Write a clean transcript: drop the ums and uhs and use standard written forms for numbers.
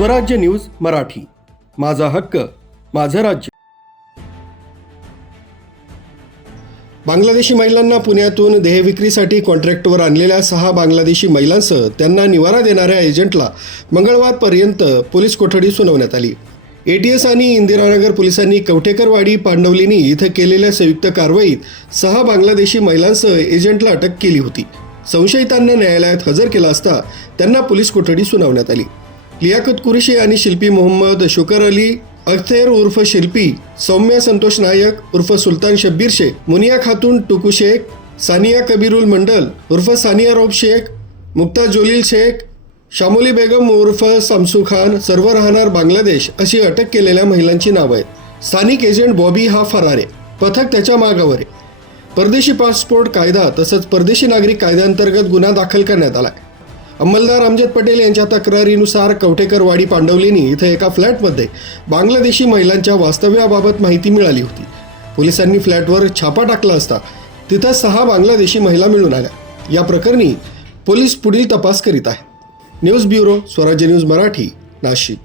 स्वराज्य न्यूज मराठी, माझा हक्क माझं राज्य। बांगलादेशी महिलांना पुण्यातून देहविक्रीसाठी कॉन्ट्रॅक्टवर आणलेल्या 6 बांगलादेशी महिलांसह त्यांना निवारा देणाऱ्या एजंटला मंगळवारपर्यंत पोलीस कोठडी सुनावण्यात आली। एटीएस आणि इंदिरानगर पोलिसांनी कवठेकरवाडी पांडवलीनी इथं केलेल्या संयुक्त कारवाईत 6 बांगलादेशी महिलांसह एजंटला अटक केली होती। संशयितांना न्यायालयात हजर केला असता त्यांना पोलीस कोठडी सुनावण्यात आली। लियाकत कुरेशी आणि शिल्पी मोहम्मद शुकर अली अख्तर उर्फ शिल्पी, सौम्या संतोष नायक उर्फ सुलतान शब्बीर शेख, मुनिया खातून टुकू शेख, सानिया कबीरुल मंडल उर्फ सानिया रोब शेख, मुक्ता जोलील शेख, शामोली बेगम उर्फ समसू खान सर्व राहणार बांगलादेश अशी अटक केलेल्या महिलांची नावं आहेत। स्थानिक एजंट बॉबी हा फरार आहे, पथक त्याच्या मागावर आहे। परदेशी पासपोर्ट कायदा तसंच परदेशी नागरिक कायद्याअंतर्गत गुन्हा दाखल करण्यात आला। अंमलदार अमजद पटेल यांच्या तक्रारीनुसार कवठेकरवाडी पांडवलीनी इथं एका फ्लॅटमध्ये बांगलादेशी महिलांच्या वास्तव्याबाबत माहिती मिळाली होती। पोलिसांनी फ्लॅटवर छापा टाकला असता तिथं 6 बांगलादेशी महिला मिळून आल्या। या प्रकरणी पोलीस पुढील तपास करीत आहेत। न्यूज ब्युरो, स्वराज्य न्यूज मराठी, नाशिक।